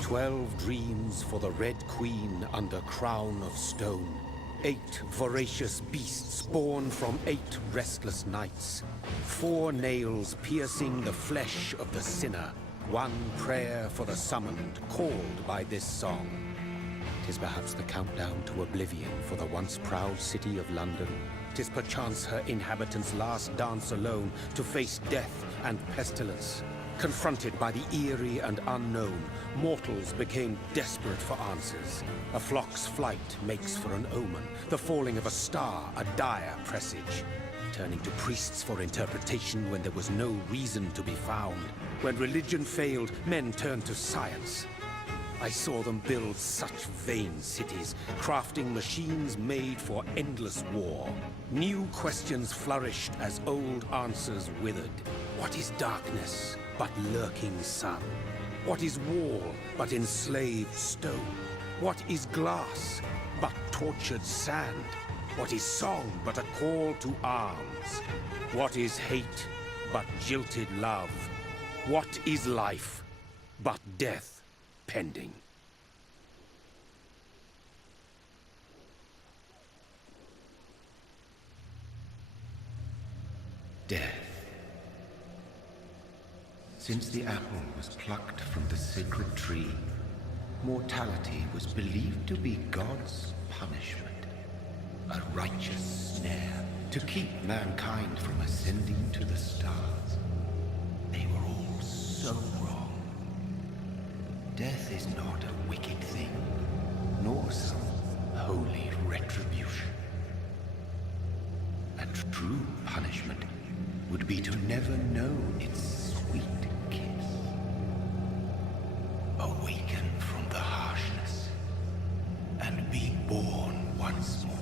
12 dreams for the Red Queen under crown of stone. 8 voracious beasts born from 8 restless nights. 4 nails piercing the flesh of the sinner. 1 prayer for the summoned, called by this song. 'Tis perhaps the countdown to oblivion for the once proud city of London. 'Tis perchance her inhabitants' last dance alone to face death and pestilence. Confronted by the eerie and unknown, mortals became desperate for answers. A flock's flight makes for an omen, the falling of a star a dire presage. Turning to priests for interpretation when there was no reason to be found. When religion failed, men turned to science. I saw them build such vain cities, crafting machines made for endless war. New questions flourished as old answers withered. What is darkness but lurking sun? What is wall but enslaved stone? What is glass but tortured sand? What is song but a call to arms? What is hate but jilted love? What is life but death pending? Death. Since the apple was plucked from the sacred tree, mortality was believed to be God's punishment. A righteous snare to keep mankind from ascending to the stars. They were all so wrong. Death is not a wicked thing, nor some holy retribution. And true punishment would be to never know its sweet kiss. Awaken from the harshness and be born once more.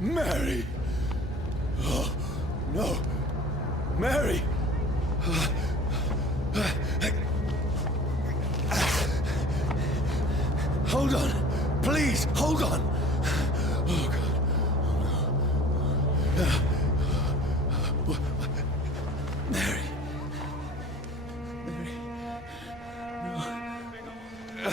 Mary! Oh, no! Mary! Hold on! Please, hold on! Oh, God. Oh, no. Mary! Mary! No.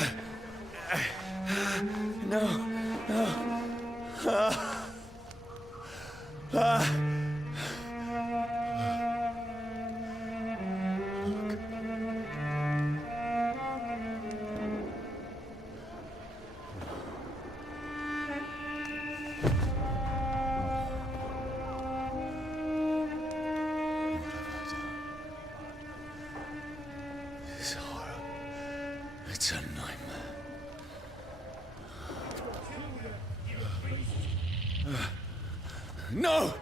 No!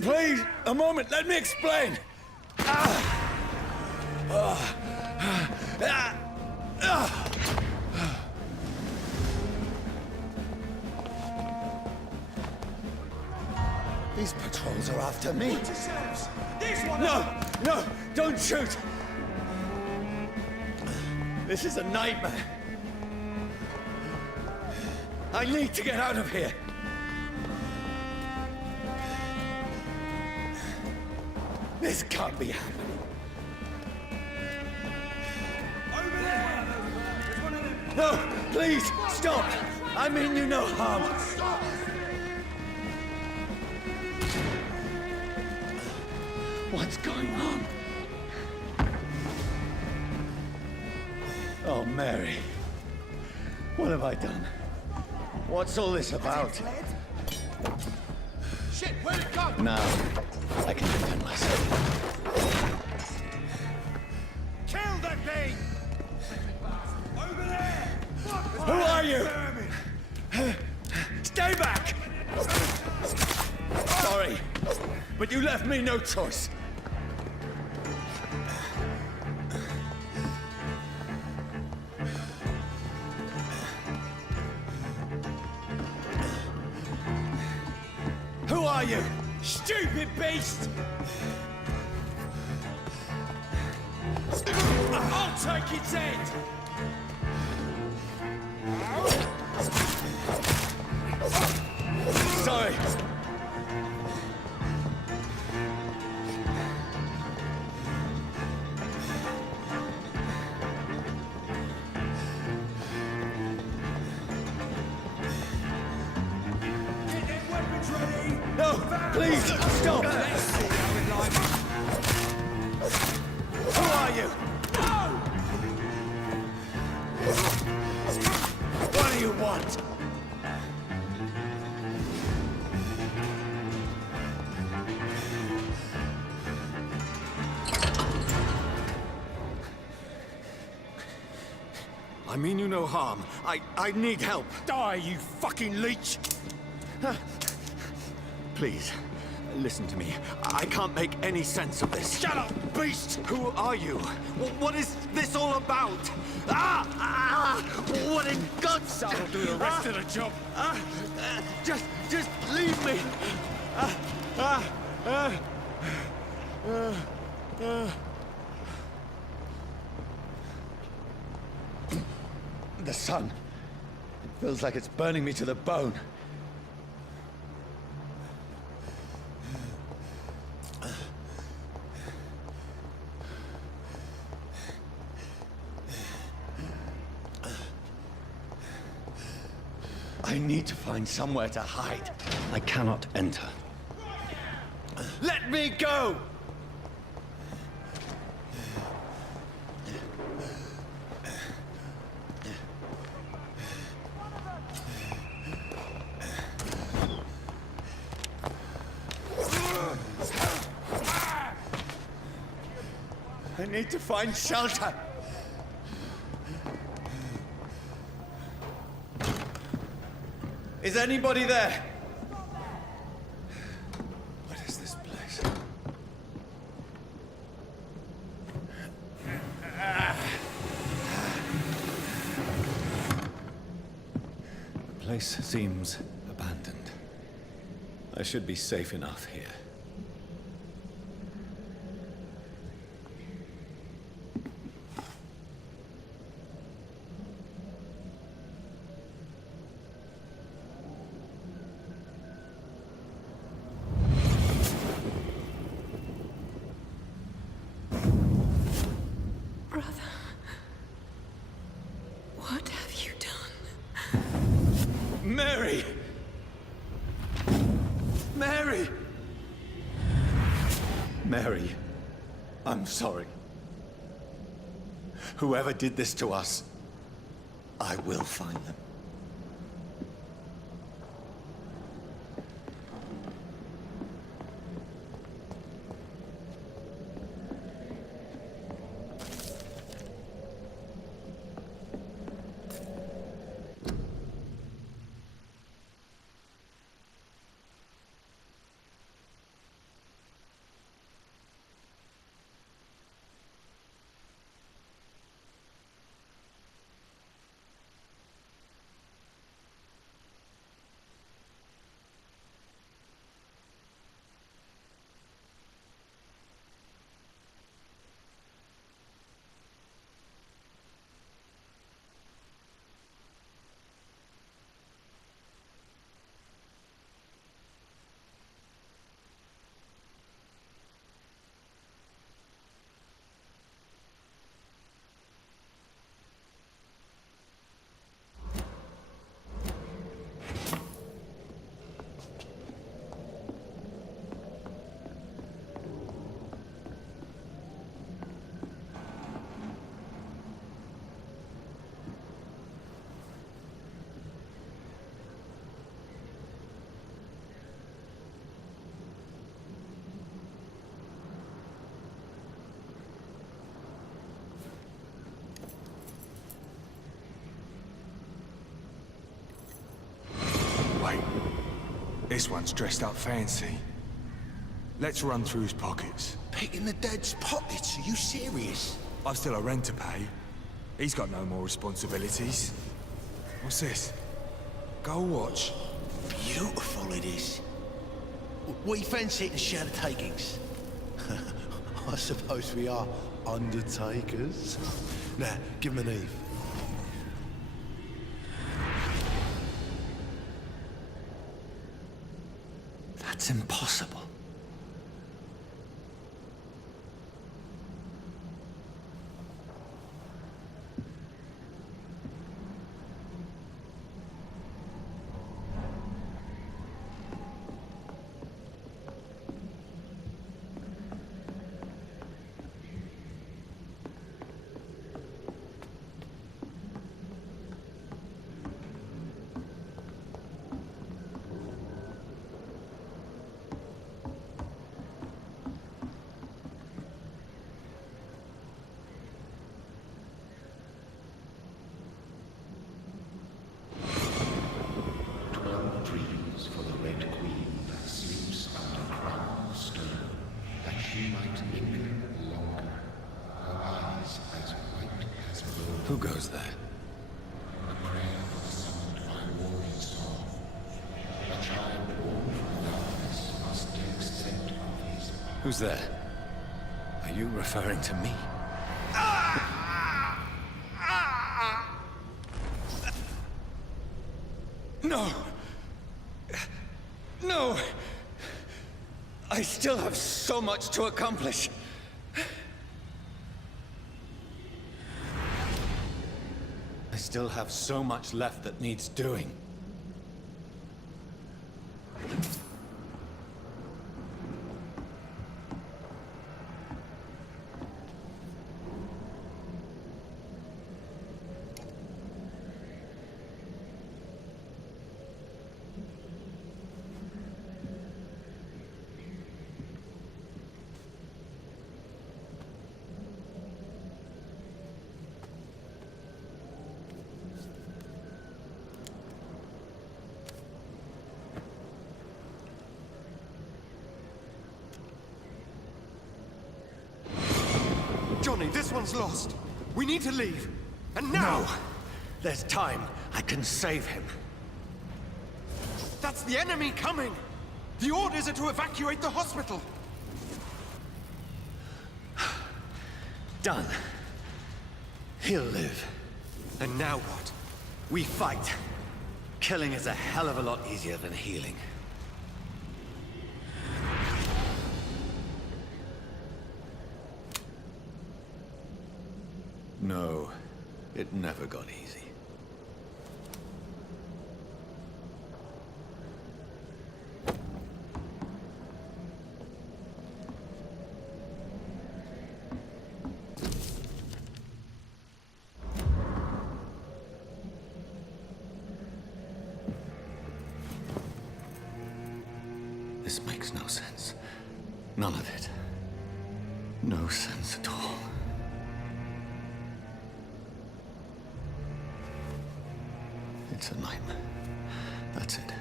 Please, a moment, let me explain! These patrols are after me. No, don't shoot! This is a nightmare. I need to get out of here. This can't be happening. Over there! No, please, stop! I mean you no harm. What's going on? Oh, Mary. What have I done? What's all this about? Shit, where'd it go? Now, I can defend myself. Kill that thing! Over there! Who are you? Stay back! Sorry, but you left me no choice. Who are you? Stupid beast! I'll take its head! Sorry. Get them weapons ready! No, please, stop! Who are you? What do you want? I mean you no harm. I need help. Die, you fucking leech! Please, listen to me. I can't make any sense of this. Shut up, beast! Who are you? What is this all about? What in God's name? That'll do the rest of the job. Just leave me. The sun. It feels like it's burning me to the bone. I need to find somewhere to hide. I cannot enter. Let me go! I need to find shelter. Is anybody there? What is this place? The place seems abandoned. I should be safe enough here. What have you done? Mary! Mary! Mary, I'm sorry. Whoever did this to us, I will find them. This one's dressed up fancy. Let's run through his pockets. Picking the dead's pockets? Are you serious? I've still a rent to pay. He's got no more responsibilities. What's this? Gold watch. Beautiful it is. We fancy it and share the takings. I suppose we are undertakers. Now, give him an Eve. That's impossible. Who goes there? Who's there? Are you referring to me? No! No! I still have so much to accomplish. I still have so much left that needs doing. Johnny, this one's lost. We need to leave. And now! No! There's time. I can save him. That's the enemy coming! The orders are to evacuate the hospital! Done. He'll live. And now what? We fight. Killing is a hell of a lot easier than healing. No, it never got easy. This makes no sense. None of it. No sense at all. It's a nightmare. That's it.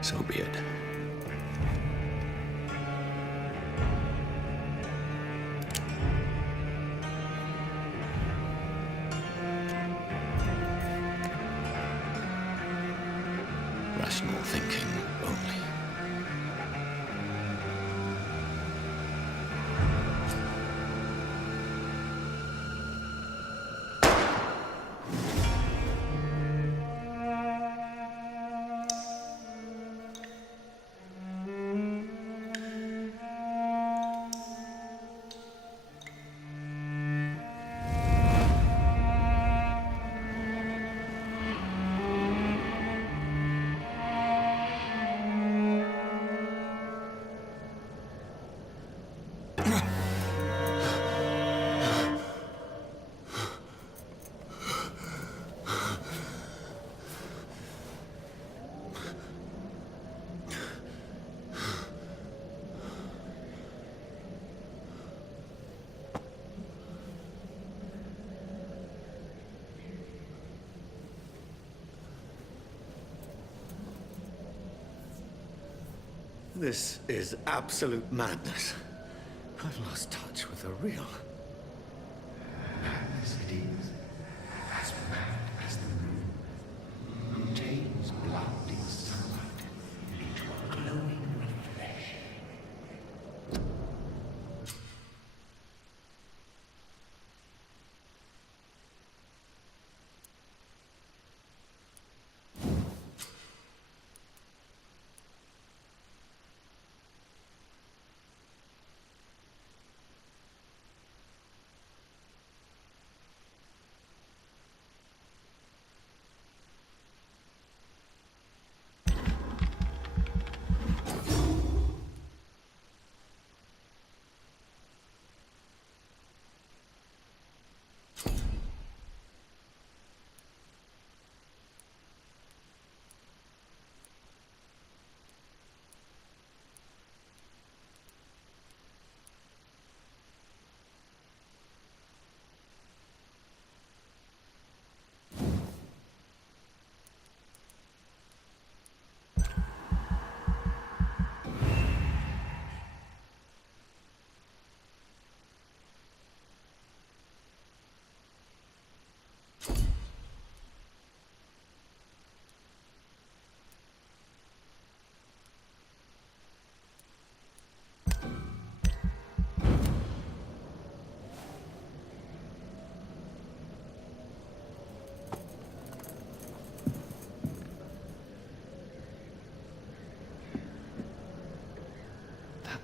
So be it. Rational thinking only. This is absolute madness. I've lost touch with the real. Madness it is. As mad as the moon. Contains blinding sunlight into a glowing reflection.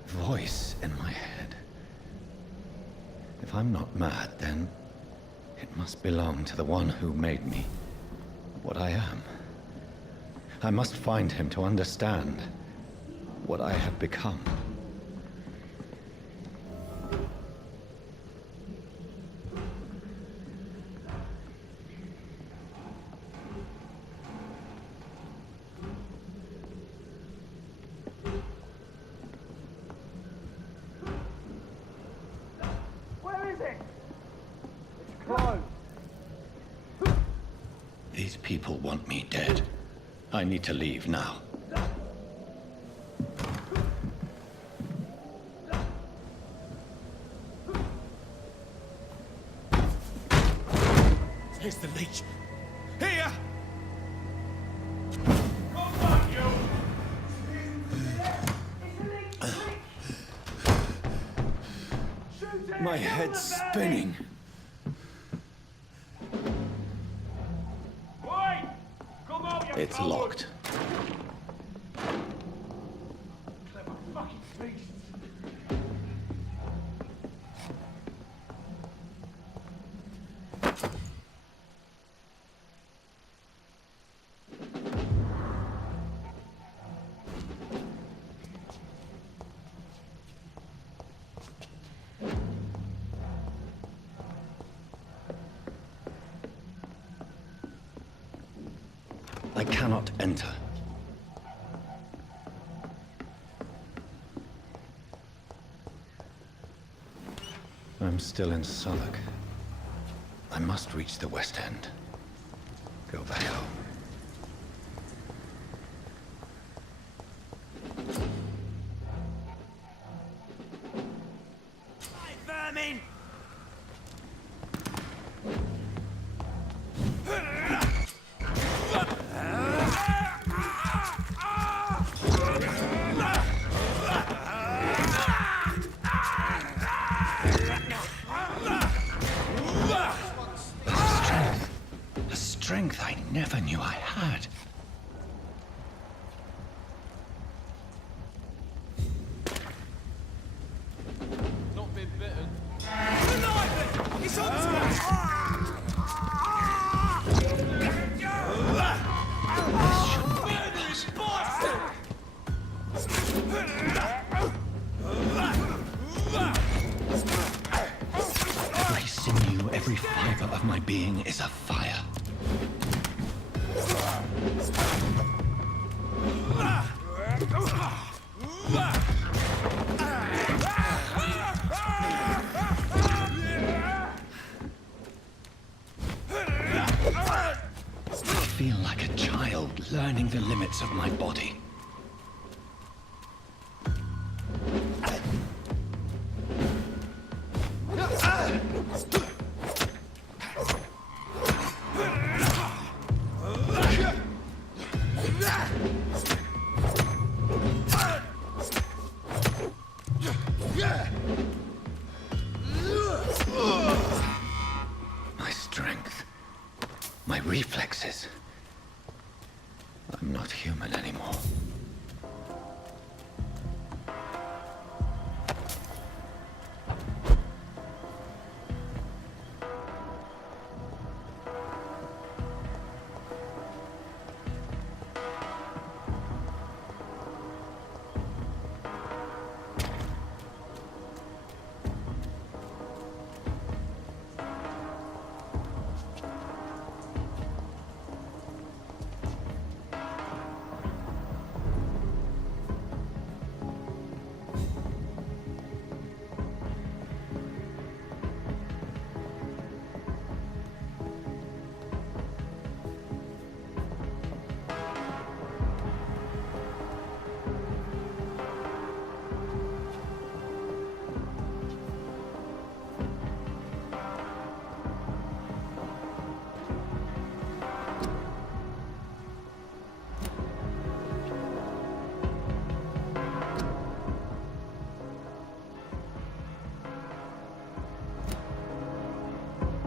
Voice in my head. If I'm not mad, then it must belong to the one who made me what I am. I must find him to understand what I have become. These people want me dead. I need to leave now. Here's the leech. Here! My head's spinning. It's locked. I cannot enter. I'm still in Southwark. I must reach the West End. Go back home. Hey, vermin! Strength I never knew I had. Not been bitten. He's on to us! This shouldn't be possible. Every sinew, every fiber of my being is afire. I feel like a child learning the limits of my body. reflexes. I'm not human anymore.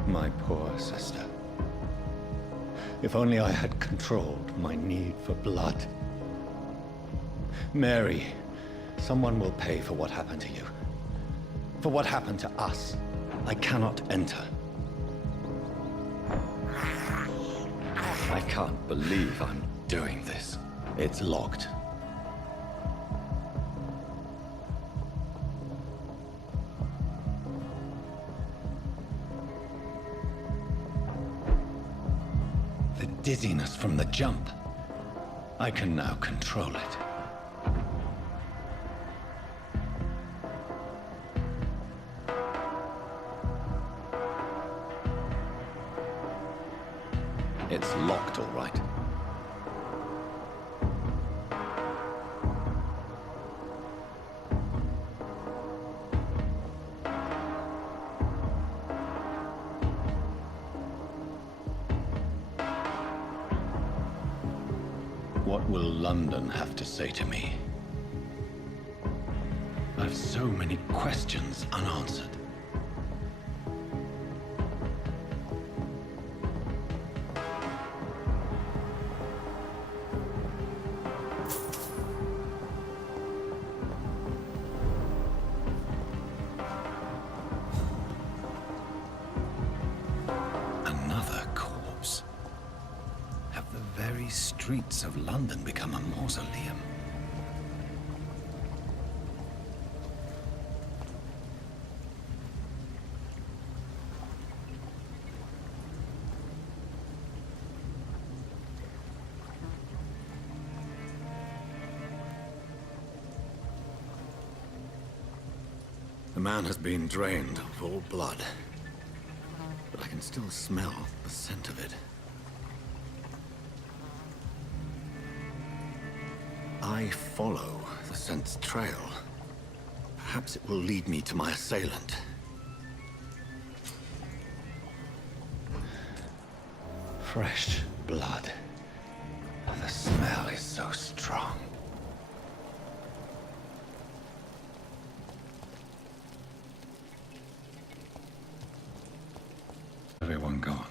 My poor sister. If only I had controlled my need for blood. Mary, someone will pay for what happened to you. For what happened to us. I cannot enter. I can't believe I'm doing this. It's locked. The dizziness from the jump. I can now control it. It's locked, all right. What will London have to say to me? I've so many questions unanswered. Another corpse. Have the very streets of London become a mausoleum? The man has been drained of all blood, but I can still smell the scent of it. I follow the scent's trail. Perhaps it will lead me to my assailant. Fresh blood. The smell is so strong. Everyone gone.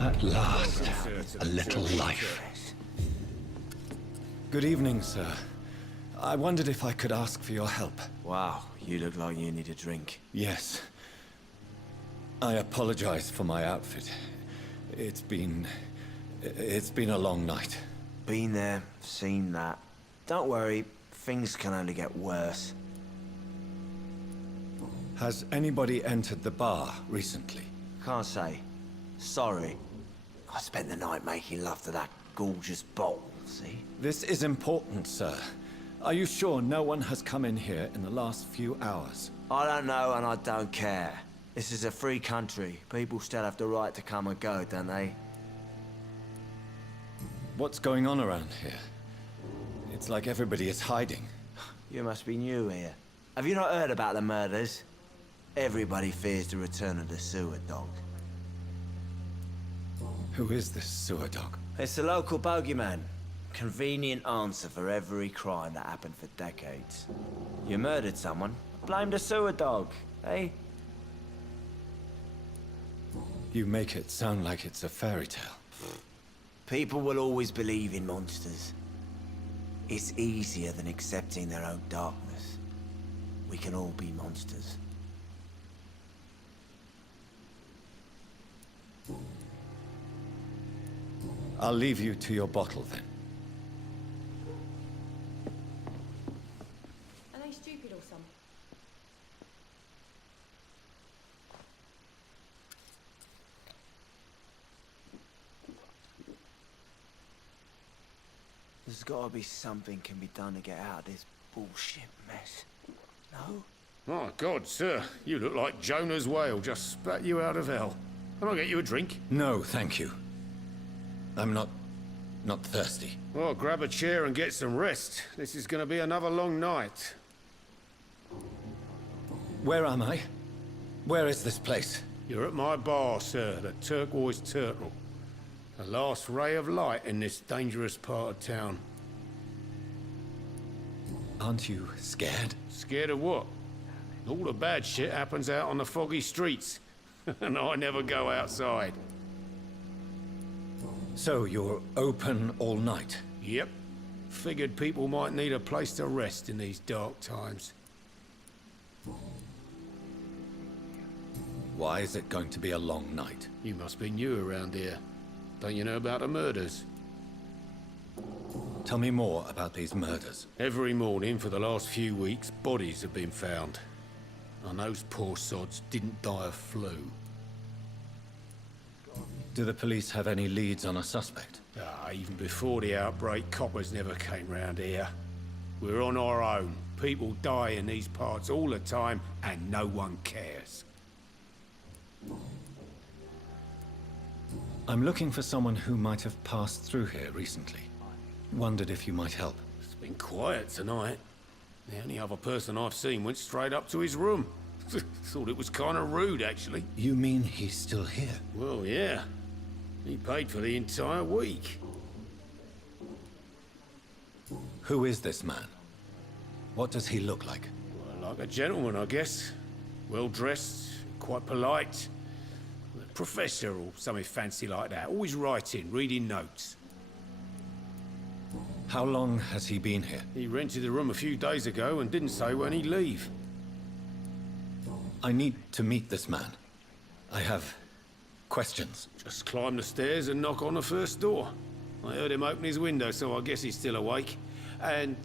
At last, a little life. Good evening, sir. I wondered if I could ask for your help. Wow, you look like you need a drink. Yes. I apologize for my outfit. It's been a long night. Been there, seen that. Don't worry, things can only get worse. Has anybody entered the bar recently? Can't say. Sorry. I spent the night making love to that gorgeous bottle, see? This is important, sir. Are you sure no one has come in here in the last few hours? I don't know and I don't care. This is a free country. People still have the right to come and go, don't they? What's going on around here? It's like everybody is hiding. You must be new here. Have you not heard about the murders? Everybody fears the return of the sewer dog. Who is this sewer dog? It's the local bogeyman. Convenient answer for every crime that happened for decades. You murdered someone, blame the sewer dog, eh? You make it sound like it's a fairy tale. People will always believe in monsters. It's easier than accepting their own darkness. We can all be monsters. I'll leave you to your bottle then. Are they stupid or something? There's gotta be something can be done to get out of this bullshit mess. No? My God, sir, you look like Jonah's whale just spat you out of hell. Can I get you a drink? No, thank you. I'm not thirsty. Well, grab a chair and get some rest. This is gonna be another long night. Where am I? Where is this place? You're at my bar, sir, the Turquoise Turtle. The last ray of light in this dangerous part of town. Aren't you scared? Scared of what? All the bad shit happens out on the foggy streets. And I never go outside. So you're open all night? Yep. Figured people might need a place to rest in these dark times. Why is it going to be a long night? You must be new around here. Don't you know about the murders? Tell me more about these murders. Every morning for the last few weeks, bodies have been found. And those poor sods didn't die of flu. Do the police have any leads on a suspect? Even before the outbreak, coppers never came round here. We're on our own. People die in these parts all the time, and no one cares. I'm looking for someone who might have passed through here recently. Wondered if you might help. It's been quiet tonight. The only other person I've seen went straight up to his room. Thought it was kind of rude, actually. You mean he's still here? Well, yeah. He paid for the entire week. Who is this man? What does he look like? Well, like a gentleman, I guess. Well-dressed, quite polite. A professor or something fancy like that. Always writing, reading notes. How long has he been here? He rented the room a few days ago and didn't say when he'd leave. I need to meet this man. I have questions. Just climb the stairs and knock on the first door. I heard him open his window, so I guess he's still awake. And,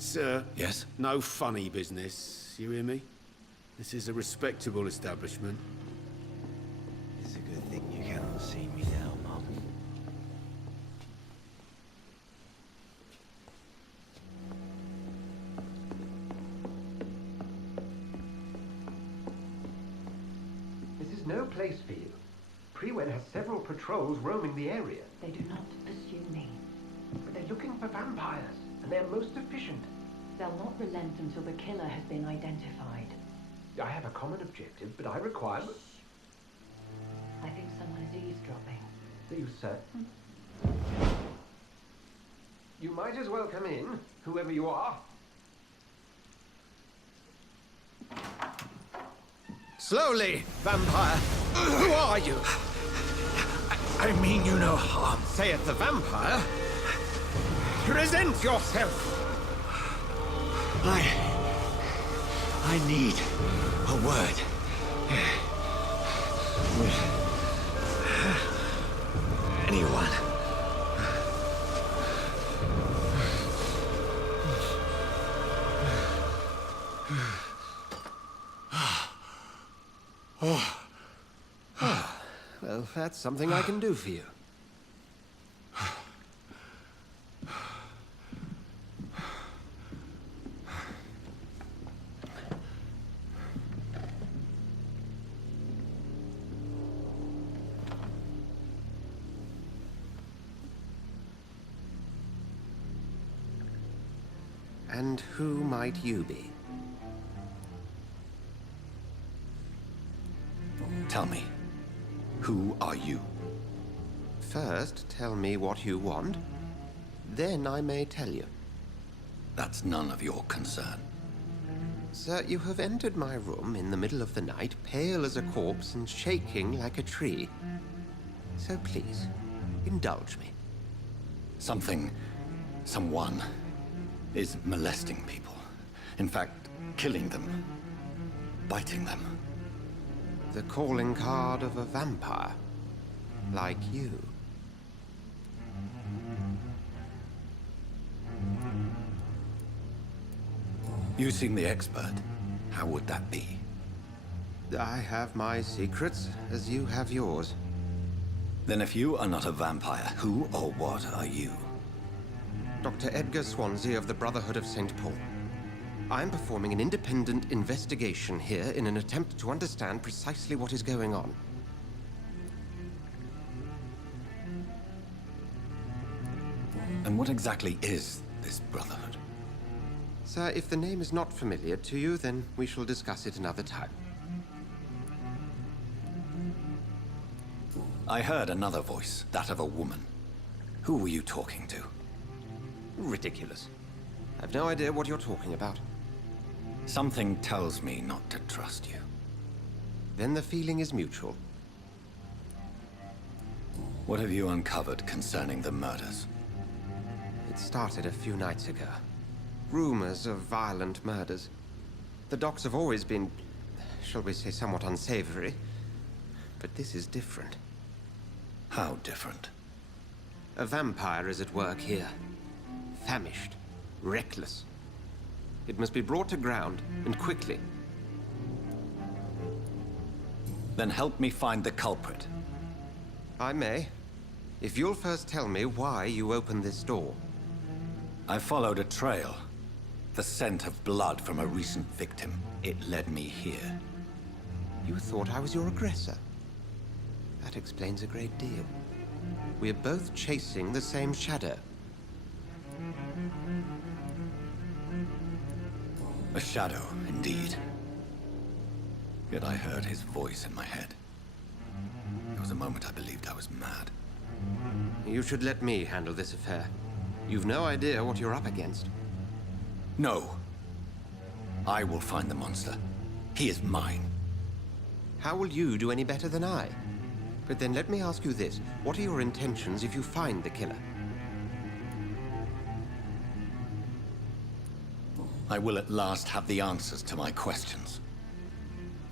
Yes? no funny business. You hear me? This is a respectable establishment. It's a good thing you cannot see me now, Mum. This is no place for you. Prewen has several patrols roaming the area. They do not pursue me. But they're looking for vampires, and they're most efficient. They'll not relent until the killer has been identified. I have a common objective, but I require... I think someone is eavesdropping. Are you certain? You might as well come in, whoever you are. Slowly, vampire. Who are you? I mean you no harm. Saith the vampire. Present yourself. I need a word. With anyone. Well, that's something I can do for you. And who might you be? Tell me, who are you? First, tell me what you want. Then I may tell you. That's none of your concern. Sir, you have entered my room in the middle of the night, pale as a corpse and shaking like a tree. So please, indulge me. Someone is molesting people. In fact, killing them. Biting them. The calling card of a vampire. Like you. You seem the expert. How would that be? I have my secrets, as you have yours. Then if you are not a vampire, who or what are you? Dr. Edgar Swansea of the Brotherhood of St. Paul. I'm performing an independent investigation here in an attempt to understand precisely what is going on. And what exactly is this Brotherhood? Sir, if the name is not familiar to you, then we shall discuss it another time. I heard another voice, that of a woman. Who were you talking to? Ridiculous. I've no idea what you're talking about. Something tells me not to trust you. Then the feeling is mutual. What have you uncovered concerning the murders? It started a few nights ago. Rumors of violent murders. The docks have always been, shall we say, somewhat unsavory. But this is different. How different? A vampire is at work here. Famished. Reckless. It must be brought to ground, and quickly. Then help me find the culprit. I may. If you'll first tell me why you opened this door. I followed a trail. The scent of blood from a recent victim. It led me here. You thought I was your aggressor. That explains a great deal. We're both chasing the same shadow. A shadow, indeed. Yet I heard his voice in my head. There was a moment I believed I was mad. You should let me handle this affair. You've no idea what you're up against. No. I will find the monster. He is mine. How will you do any better than I? But then let me ask you this. What are your intentions if you find the killer? I will at last have the answers to my questions.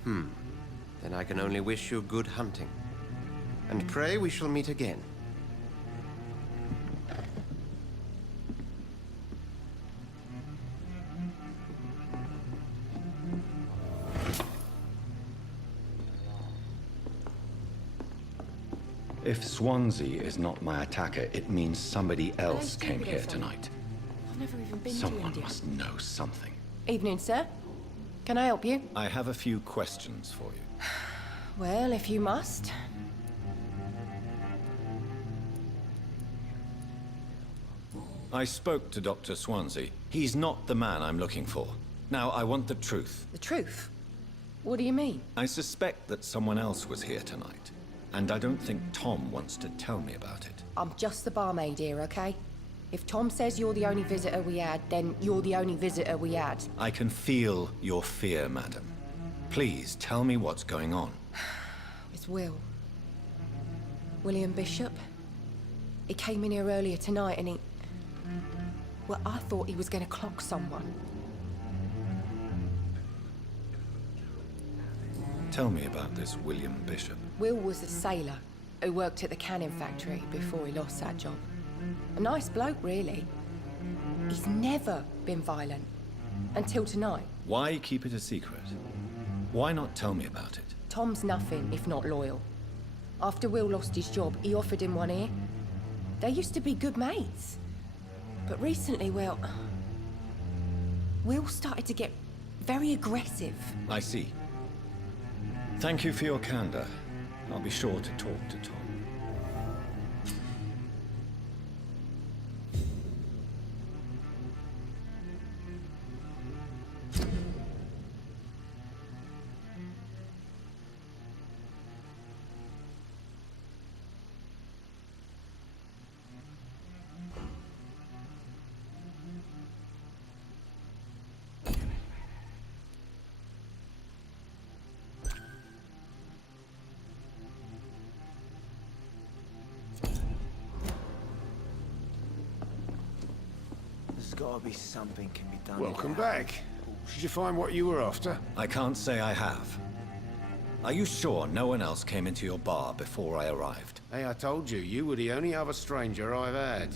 Then I can only wish you good hunting. And pray we shall meet again. If Swansea is not my attacker, it means somebody else came here tonight. I've never even been to Someone India. must know something. Evening, sir. Can I help you? I have a few questions for you. Well, if you must. I spoke to Dr. Swansea. He's not the man I'm looking for. Now, I want the truth. The truth? What do you mean? I suspect that someone else was here tonight. And I don't think Tom wants to tell me about it. I'm just the barmaid here, okay? If Tom says you're the only visitor we had, then you're the only visitor we had. I can feel your fear, madam. Please, tell me what's going on. It's Will. William Bishop. He came in here earlier tonight and he... Well, I thought he was going to clock someone. Tell me about this William Bishop. Will was a sailor who worked at the cannon factory before he lost that job. A nice bloke, really. He's never been violent. Until tonight. Why keep it a secret? Why not tell me about it? Tom's nothing if not loyal. After Will lost his job, he offered him one ear. They used to be good mates. But recently, well... Will started to get very aggressive. I see. Thank you for your candor. I'll be sure to talk to Tom. There's gotta be something can be done. Welcome back. Did you find what you were after? I can't say I have. Are you sure no one else came into your bar before I arrived? Hey, I told you, you were the only other stranger I've had.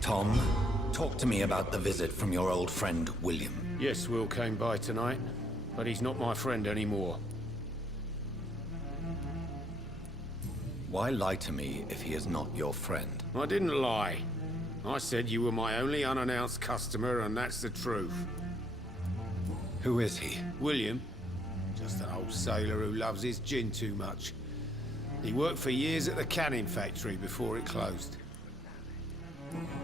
Tom, talk to me about the visit from your old friend, William. Yes, Will came by tonight, but he's not my friend anymore. Why lie to me if he is not your friend? I didn't lie. I said you were my only unannounced customer, and that's the truth. Who is he? William? Just an old sailor who loves his gin too much. He worked for years at the canning factory before it closed.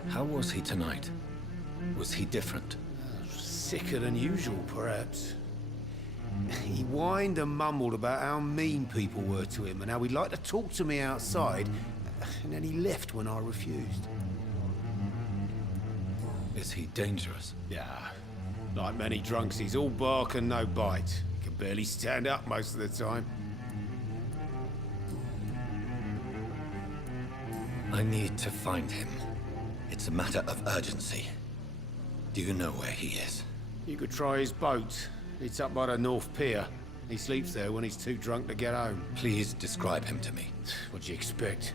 How was he tonight? Was he different? Sicker than usual, perhaps. He whined and mumbled about how mean people were to him and how he'd like to talk to me outside, and then he left when I refused. Is he dangerous? Yeah. Like many drunks, he's all bark and no bite. He can barely stand up most of the time. I need to find him. It's a matter of urgency. Do you know where he is? You could try his boat. It's up by the North Pier. He sleeps there when he's too drunk to get home. Please describe him to me. What do you expect?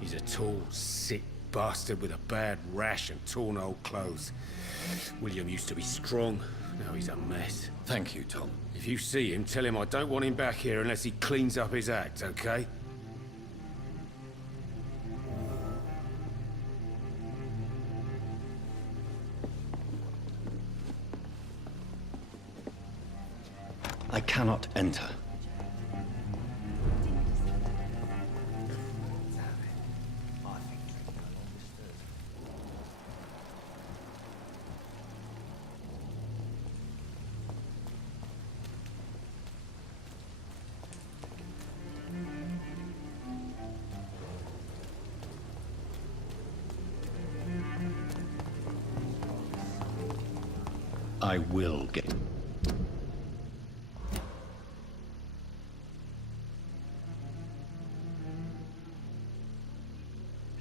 He's a tall, sick bastard with a bad rash and torn old clothes. William used to be strong. Now he's a mess. Thank you, Tom. If you see him, tell him I don't want him back here unless he cleans up his act, okay? I cannot enter. I will get...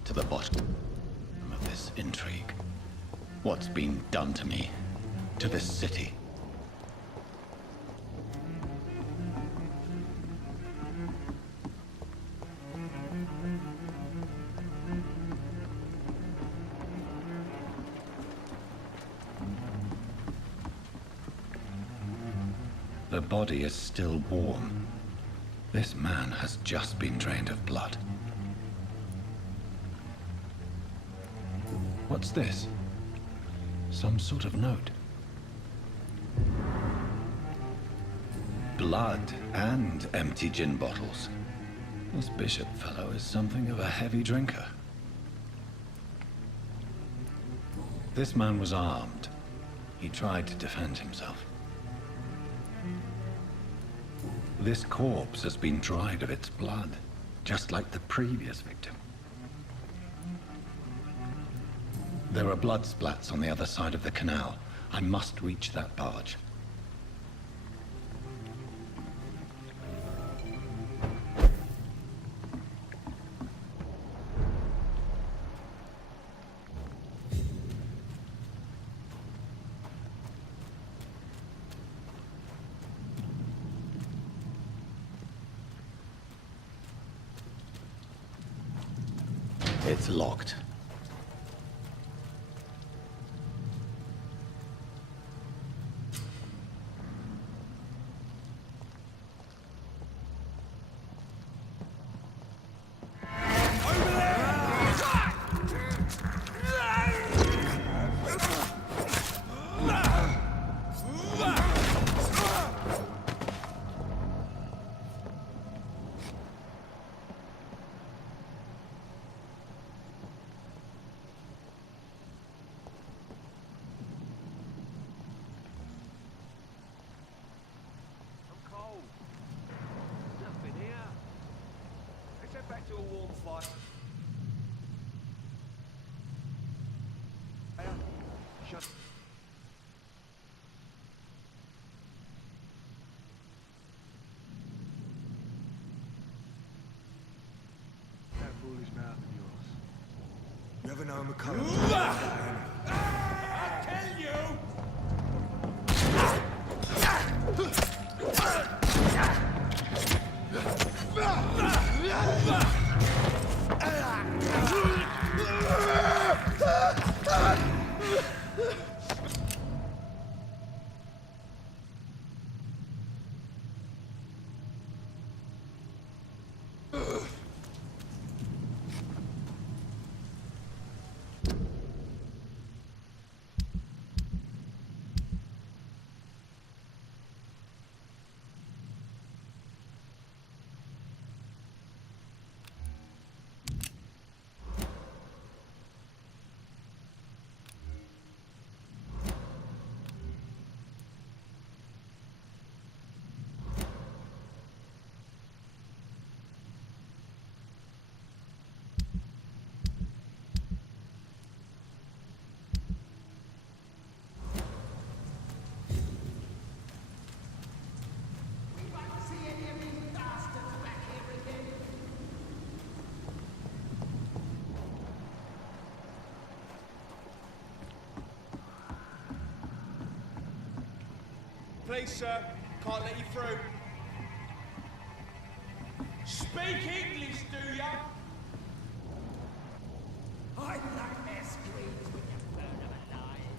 to the bottom of this intrigue. What's been done to me, to this city? The body is still warm. This man has just been drained of blood. What's this? Some sort of note. Blood and empty gin bottles. This bishop fellow is something of a heavy drinker. This man was armed. He tried to defend himself. This corpse has been dried of its blood, just like the previous victim. There are blood splats on the other side of the canal. I must reach that barge. It's locked. never know McCullum. I tell you! Please, sir. Can't let you through. Speak English, do ya? I like their screams when you burn them alive.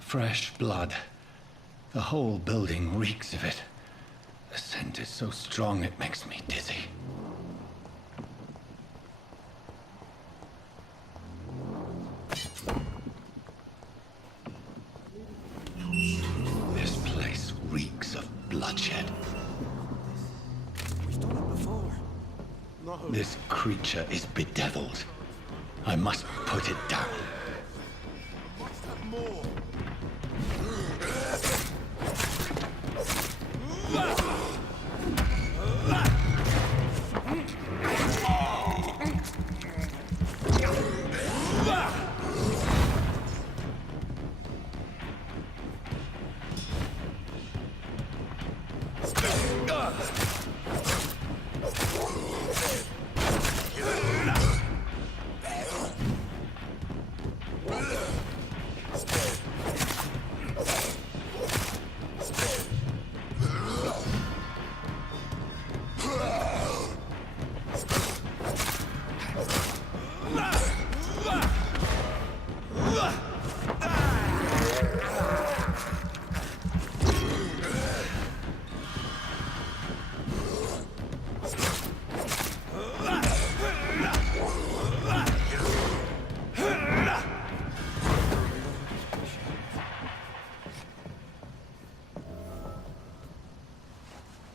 Fresh blood. The whole building reeks of it. The scent is so strong it makes me dizzy. This place reeks of bloodshed. We've done it before. No. This creature is bedeviled. I must put it down. What's that more?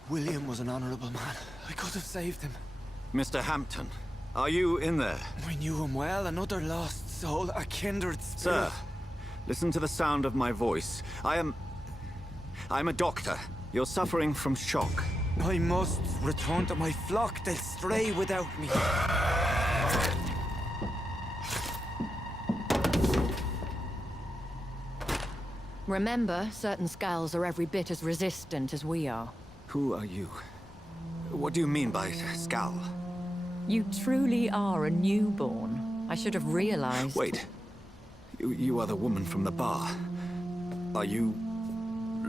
William was an honorable man. I could have saved him. Mr. Hampton, are you in there? We knew him well, another lost soul, a kindred spirit. Sir, listen to the sound of my voice. I'm a doctor. You're suffering from shock. I must return to my flock. They'll stray without me. Remember, certain skulls are every bit as resistant as we are. Who are you? What do you mean by scowl? You truly are a newborn. I should have realized. Wait. You are the woman from the bar. Are you...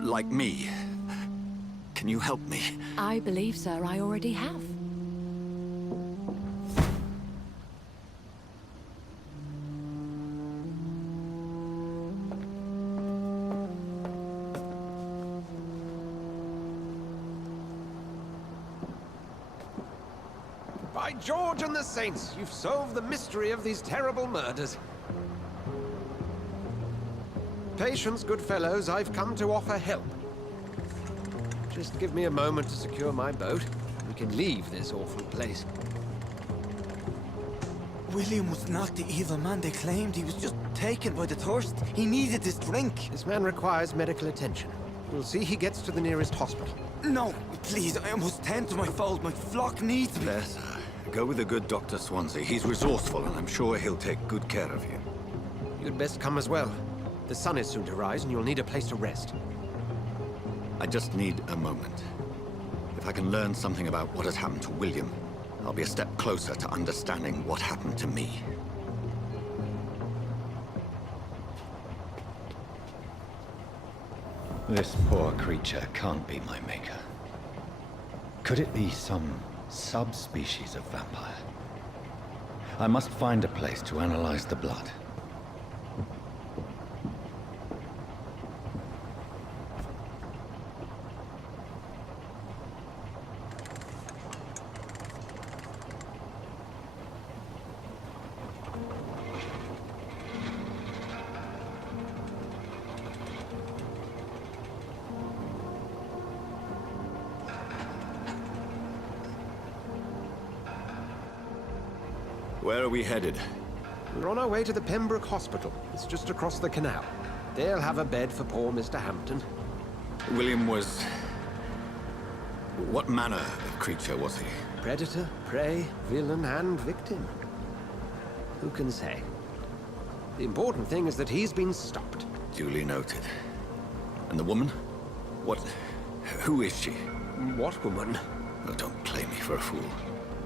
like me? Can you help me? I believe, sir, I already have. By George and the Saints, you've solved the mystery of these terrible murders. Patience, good fellows, I've come to offer help. Just give me a moment to secure my boat. We can leave this awful place. William was not the evil man they claimed. He was just taken by the thirst. He needed this drink. This man requires medical attention. We'll see he gets to the nearest hospital. No, please, I must tend to my fold. My flock needs me. There, sir. Go with the good Dr. Swansea. He's resourceful, and I'm sure he'll take good care of you. You'd best come as well. The sun is soon to rise, and you'll need a place to rest. I just need a moment. If I can learn something about what has happened to William, I'll be a step closer to understanding what happened to me. This poor creature can't be my maker. Could it be some subspecies of vampire? I must find a place to analyze the blood. Where are we headed? We're on our way to the Pembroke Hospital. It's just across the canal. They'll have a bed for poor Mr. Hampton. William was... what manner of creature was he? Predator, prey, villain, and victim. Who can say? The important thing is that he's been stopped. Duly noted. And the woman? What... who is she? What woman? Oh, don't play me for a fool.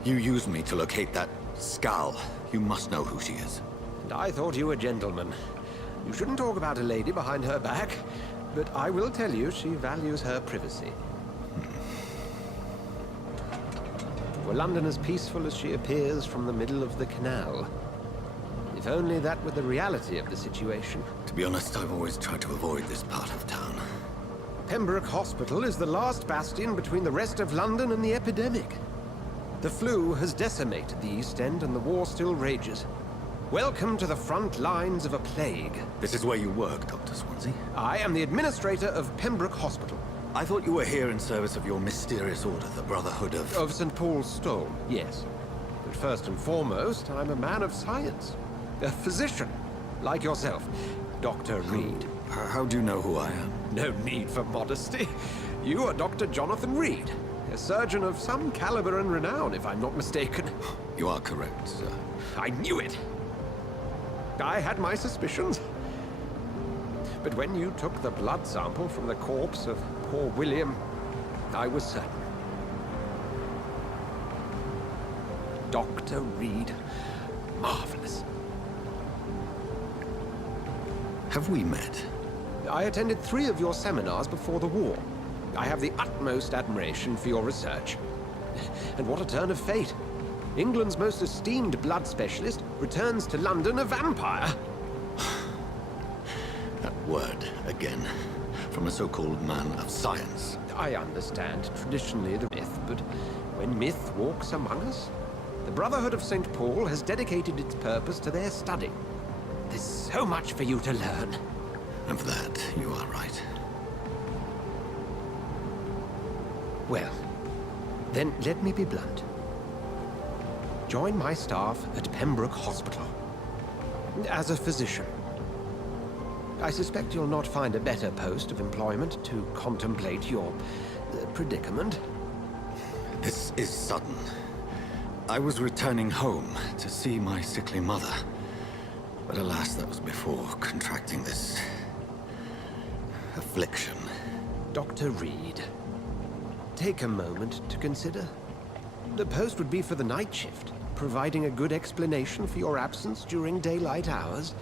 You used me to locate that Skull. You must know who she is. And I thought you a gentleman. You shouldn't talk about a lady behind her back, but I will tell you she values her privacy. Were London as peaceful as she appears from the middle of the canal? If only that were the reality of the situation. To be honest, I've always tried to avoid this part of town. Pembroke Hospital is the last bastion between the rest of London and the epidemic. The flu has decimated the East End and the war still rages. Welcome to the front lines of a plague. This is where you work, Dr. Swansea? I am the administrator of Pembroke Hospital. I thought you were here in service of your mysterious order, the Brotherhood of... Of St. Paul's Stole, yes. But first and foremost, I'm a man of science. A physician, like yourself, Dr. Reed. How do you know who I am? No need for modesty. You are Dr. Jonathan Reed, a surgeon of some caliber and renown, if I'm not mistaken. You are correct, sir. I knew it! I had my suspicions. But when you took the blood sample from the corpse of poor William, I was certain. Dr. Reed. Marvelous. Have we met? I attended 3 of your seminars before the war. I have the utmost admiration for your research. And what a turn of fate. England's most esteemed blood specialist returns to London a vampire. That word, again, from a so-called man of science. I understand traditionally the myth, but when myth walks among us, the Brotherhood of St. Paul has dedicated its purpose to their study. There's so much for you to learn. Of that, you are right. Well, then let me be blunt. Join my staff at Pembroke Hospital. As a physician. I suspect you'll not find a better post of employment to contemplate your predicament. This is sudden. I was returning home to see my sickly mother. But alas, that was before contracting this... affliction. Dr. Reed, take a moment to consider. The post would be for the night shift, providing a good explanation for your absence during daylight hours.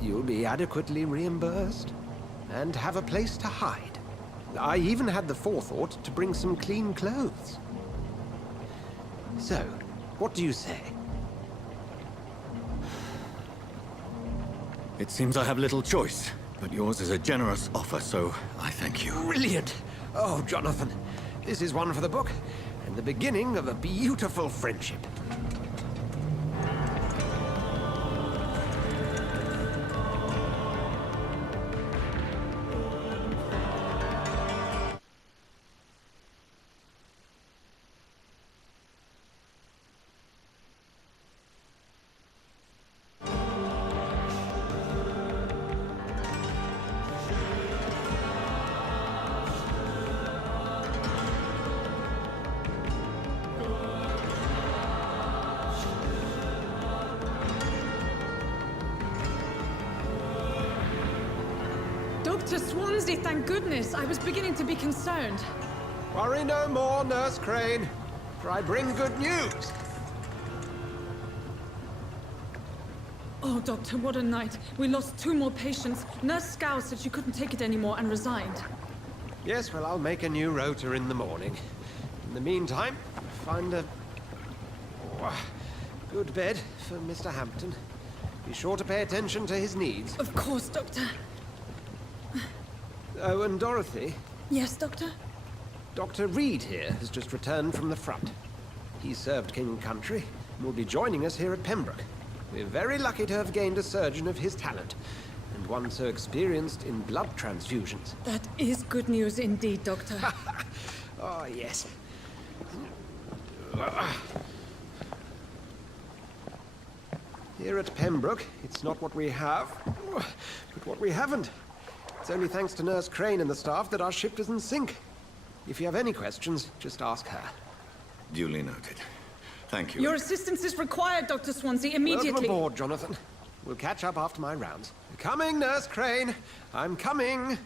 You'll be adequately reimbursed, and have a place to hide. I even had the forethought to bring some clean clothes. So, what do you say? It seems I have little choice, but yours is a generous offer, so I thank you. Brilliant! Oh, Jonathan, this is one for the book, and the beginning of a beautiful friendship. Dr. Swansea, thank goodness. I was beginning to be concerned. Worry no more, Nurse Crane, for I bring good news. Oh, Doctor, what a night. We lost 2 more patients. Nurse Scow said she couldn't take it anymore and resigned. Yes, well, I'll make a new rota in the morning. In the meantime, find a... good bed for Mr. Hampton. Be sure to pay attention to his needs. Of course, Doctor. Oh, and Dorothy? Yes, Doctor? Dr. Reed here has just returned from the front. He served King and Country and will be joining us here at Pembroke. We're very lucky to have gained a surgeon of his talent, and one so experienced in blood transfusions. That is good news indeed, Doctor. Oh, yes. Here at Pembroke, it's not what we have, but what we haven't. It's only thanks to Nurse Crane and the staff that our ship doesn't sink. If you have any questions, just ask her. Duly noted. Thank you. Your assistance is required, Dr. Swansea, immediately. Welcome aboard, Jonathan. We'll catch up after my rounds. Coming, Nurse Crane. I'm coming.